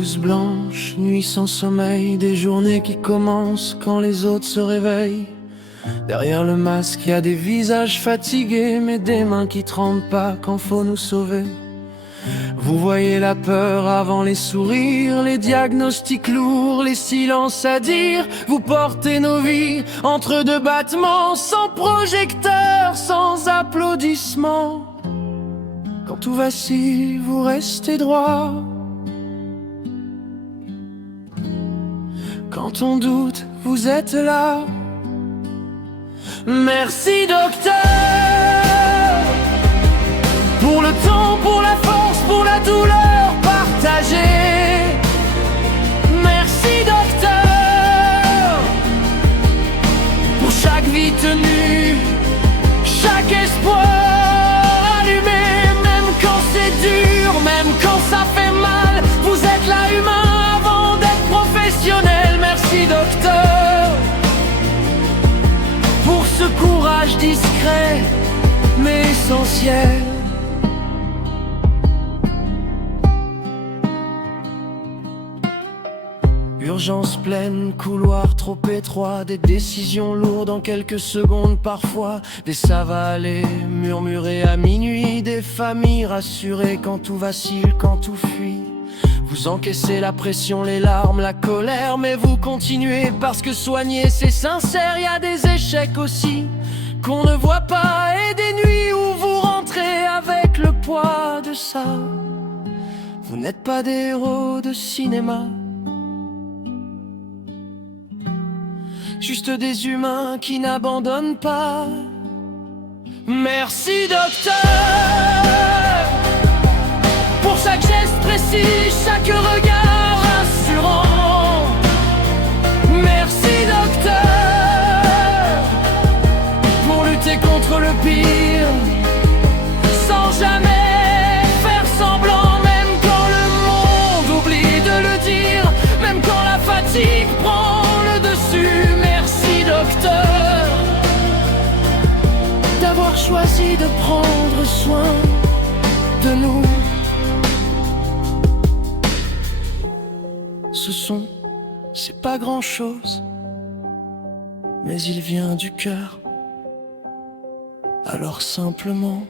Blouse blanche, nuit sans sommeil, des journées qui commencent quand les autres se réveillent. Derrière le masque, y a des visages fatigués, mais des mains qui tremblent pas quand faut nous sauver. Vous voyez la peur avant les sourires, les diagnostics lourds, les silences à dire. Vous portez nos vies entre deux battements, sans projecteur, sans applaudissements. Quand tout vacille, vous restez droit. Quand on doute, vous êtes là. Merci docteur, pour le temps, pour la force, pour la douleur partagée. Merci docteur, pour chaque vie tenue, chaque espoir allumé. Même quand c'est dur, même quand ça fait mal, vous êtes là humain avant d'être professionnel. Merci docteur, pour ce courage discret mais essentiel. Urgence pleine, couloir trop étroit, des décisions lourdes en quelques secondes parfois. Des ça va aller, murmurés à minuit, des familles rassurées quand tout vacille, quand tout fuit. Vous encaissez la pression, les larmes, la colère, mais vous continuez parce que soigner c'est sincère. Y a des échecs aussi qu'on ne voit pas et des nuits où vous rentrez avec le poids de ça. Vous n'êtes pas des héros de cinéma, juste des humains qui n'abandonnent pas. Merci docteur, pour chaque geste précis, chaque regard rassurant. Merci docteur, pour lutter contre le pire, sans jamais faire semblant. Même quand le monde oublie de le dire, même quand la fatigue prend le dessus. Merci docteur, d'avoir choisi de prendre soin de nous. Ce son, c'est pas grand-chose, mais il vient du cœur. Alors simplement